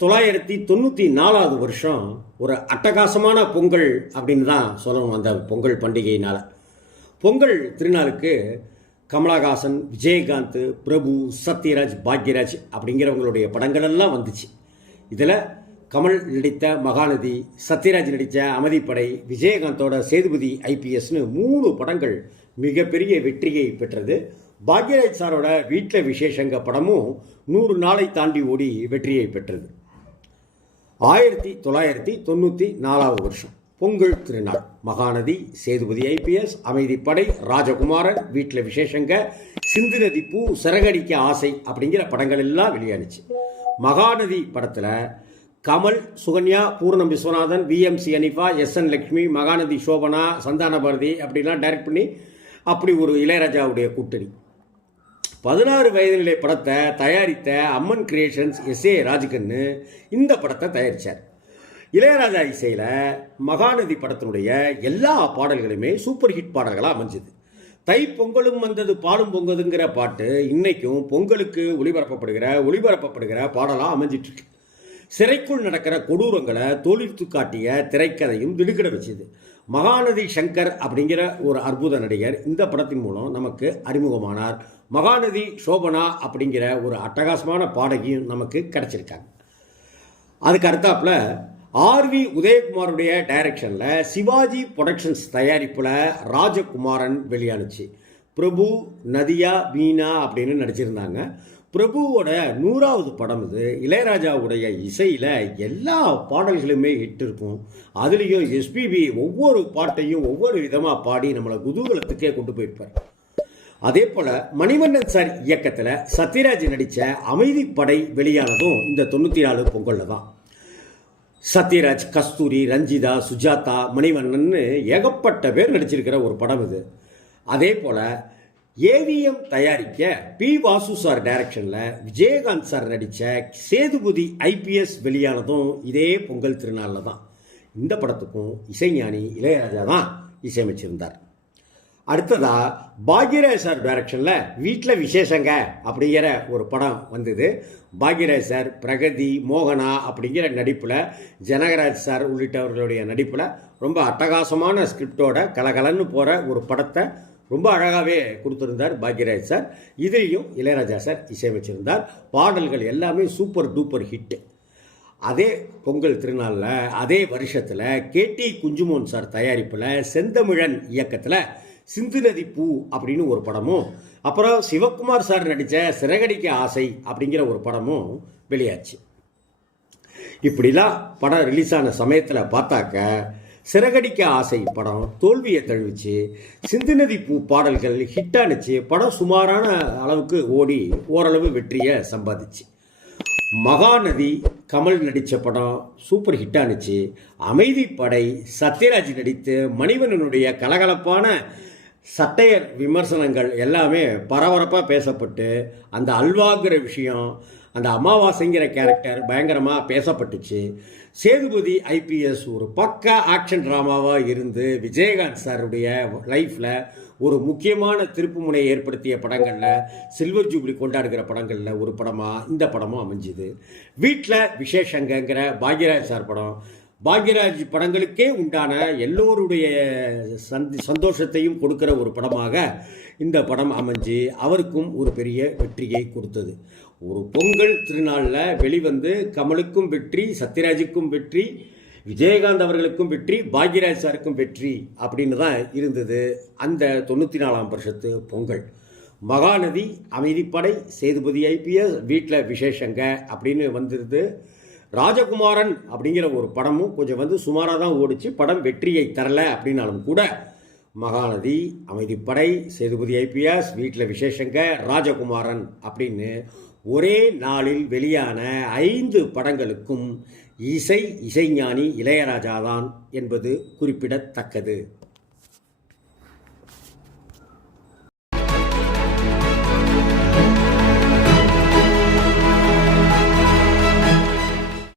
1994 வருஷம் ஒரு அட்டகாசமான பொங்கல் அப்படின்னு தான் சொல்லணும். அந்த பொங்கல் பண்டிகையினால் பொங்கல் திருநாளுக்கு கமலஹாசன், விஜயகாந்த், பிரபு, சத்யராஜ், பாக்யராஜ் அப்படிங்கிறவங்களுடைய படங்கள் எல்லாம் வந்துச்சு. இதில் கமல் நடித்த மகாநதி, சத்யராஜ் நடித்த அமதிப்படை, விஜயகாந்தோட சேதுபதி ஐபிஎஸ்னு 3 படங்கள் மிகப்பெரிய வெற்றியை பெற்றது. பாக்யராஜ் சாரோட வீட்டில் விசேஷங்க படமும் 100 நாளை தாண்டி ஓடி வெற்றியை பெற்றது. 1994 வருஷம் பொங்கல் திருநாள். மகாநதி, சேதுபதி ஐபிஎஸ், அமைதிப்படை, ராஜகுமாரன், வீட்டில் விசேஷங்க, சிந்து நதி பூ, சிறகடிக்க ஆசை அப்படிங்கிற படங்கள் எல்லாம் வெளியானுச்சு. மகாநதி படத்தில் கமல், சுகன்யா, பூர்ணம் விஸ்வநாதன், விஎம்சி அனிஃபா, எஸ்என் லக்ஷ்மி, மகாநதி சோபனா, சந்தான பாரதி அப்படிலாம் டைரக்ட் பண்ணி அப்படி ஒரு இளையராஜாவுடைய கூட்டணி. 16 வயதிலே படத்தை தயாரித்த அம்மன் கிரியேஷன்ஸ் எஸ்ஏ ராஜ்கண்ணு இந்த படத்தை தயாரித்தார். இளையராஜா இசையில் மகாநதி படத்தினுடைய எல்லா பாடல்களுமே சூப்பர் ஹிட் பாடல்களாக அமைஞ்சுது. தை பொங்கலும் வந்தது பாடும் பொங்கதுங்கிற பாட்டு இன்னைக்கும் பொங்கலுக்கு ஒளிபரப்பப்படுகிற பாடலாக அமைஞ்சிட்ருக்கு. சிறைக்குள் நடக்கிற கொடூரங்களை தோலித்து காட்டிய திரைக்கதையும் திடுக்கிட வச்சுது. மகாநதி சங்கர் அப்படிங்கிற ஒரு அற்புத நடிகர் இந்த படத்தின் மூலம் நமக்கு அறிமுகமானார். மகாநதி சோபனா அப்படிங்கிற ஒரு அட்டகாசமான பாடகியும் நமக்கு கிடைச்சிருக்காங்க. அதுக்கு அடுத்தாப்புல ஆர்வி உதயகுமாருடைய டைரக்ஷனில் சிவாஜி புரொடக்ஷன்ஸ் தயாரிப்பில் ராஜகுமாரன் வெளியானுச்சு. பிரபு, நதியா, மீனா அப்படின்னு நடிச்சிருந்தாங்க. பிரபுவோட 100வது படம் இது. இளையராஜாவுடைய இசையில் எல்லா பாடல்களுமே ஹிட் இருக்கும். அதுலேயும் எஸ்பிபி ஒவ்வொரு பாட்டையும் ஒவ்வொரு விதமாக பாடி நம்மளை குதூகலத்துக்கே கொண்டு போயிருப்பார். அதே போல் மணிவண்ணன் சார் இயக்கத்தில் சத்யராஜ் நடித்த அமைதிப்படை வெளியானதும் இந்த 94 பொங்கலில் தான். சத்யராஜ், கஸ்தூரி, ரஞ்சிதா, சுஜாதா, மணிவண்ணன் ஏகப்பட்ட பேர் நடிச்சிருக்கிற ஒரு படம் இது. அதே போல் ஏவிஎம் தயாரிக்க பி வாசு சார் டைரக்ஷனில் விஜயகாந்த் சார் நடித்த சேதுபதி ஐபிஎஸ் வெளியானதும் இதே பொங்கல் திருநாளில் தான். இந்த படத்துக்கும் இசைஞானி இளையராஜா தான் இசையமைச்சிருந்தார். அடுத்ததா பாக்யராஜ் சார் டைரக்ஷனில் வீட்டில் விசேஷங்க அப்படிங்கிற ஒரு படம் வந்தது. பாக்யராஜ் சார், பிரகதி, மோகனா அப்படிங்கிற நடிப்பில், ஜனகராஜ் சார் உள்ளிட்டவர்களுடைய நடிப்பில் ரொம்ப அட்டகாசமான ஸ்கிரிப்டோட கலகலன்னு போகிற ஒரு படத்தை ரொம்ப அழகாகவே கொடுத்துருந்தார் பாக்யராஜ் சார். இதையும் இளையராஜா சார் இசையமைச்சிருந்தார். பாடல்கள் எல்லாமே சூப்பர் டூப்பர் ஹிட்டு. அதே பொங்கல் திருநாளில் அதே வருஷத்தில் கேடி குஞ்சுமோன் சார் தயாரிப்பில் செந்தமிழன் இயக்கத்தில் சிந்து நதி பூ அப்படின்னு ஒரு படமும், அப்புறம் சிவகுமார் சார் நடித்த சிறகடிக்க ஆசை அப்படிங்கிற ஒரு படமும் வெளியாச்சு. இப்படிலாம் படம் ரிலீஸ் ஆன சமயத்தில் பார்த்தாக்க சிறகடிக்க ஆசை படம் தோல்வியை தழுவிச்சு. சிந்து நதி பூ பாடல்கள் ஹிட்டானுச்சு. படம் சுமாரான அளவுக்கு ஓடி ஓரளவு வெற்றியை சம்பாதிச்சு. மகாநதி கமல் நடித்த படம் சூப்பர் ஹிட்டானுச்சு. அமைதிப்படை சத்யராஜ் நடித்து மணிவண்ணனுடைய கலகலப்பான சட்டையர் விமர்சனங்கள் எல்லாமே பரபரப்பாக பேசப்பட்டு, அந்த அல்வாங்கிற விஷயம், அந்த அமாவாசைங்கிற கேரக்டர் பயங்கரமாக பேசப்பட்டுச்சு. சேதுபதி ஐபிஎஸ் ஒரு பக்கா ஆக்ஷன் ட்ராமாவாக இருந்து விஜயகாந்த் சாருடைய லைஃப்பில் ஒரு முக்கியமான திருப்பு முனை ஏற்படுத்திய படங்களில், சில்வர் ஜூப்ளி கொண்டாடுகிற படங்களில் ஒரு படமாக இந்த படமும் அமைஞ்சுது. வீட்டில் விசேஷங்கிற பாக்யராஜ் சார் படம், பாக்யராஜ் படங்களுக்கே உண்டான எல்லோருடைய சந்தோஷத்தையும் கொடுக்கிற ஒரு படமாக இந்த படம் அமைஞ்சு அவருக்கும் ஒரு பெரிய வெற்றியை கொடுத்தது. ஒரு பொங்கல் திருநாளில் வெளிவந்து கமலுக்கும் வெற்றி, சத்யராஜுக்கும் வெற்றி, விஜயகாந்த் அவர்களுக்கும் வெற்றி, பாக்யராஜ் சாருக்கும் வெற்றி அப்படின்னு தான் இருந்தது அந்த 94ஆம் வருஷத்து பொங்கல். மகாநதி, அமைதிப்படை, சேதுபதி ஐபிஎஸ், வீட்டில் விசேஷங்க அப்படின்னு வந்துருது. ராஜகுமாரன் அப்படிங்கிற ஒரு படமும் கொஞ்சம் சுமாராக தான் ஓடிச்சு. படம் வெற்றியை தரல அப்படின்னாலும் கூட மகாநதி, அமைதிப்படை, சேதுபதி ஐபிஎஸ், வீட்டில் விசேஷங்க, ராஜகுமாரன் அப்படின்னு ஒரே நாளில் வெளியான 5 படங்களுக்கும் இசைஞானி இளையராஜா தான் என்பது குறிப்பிடத்தக்கது.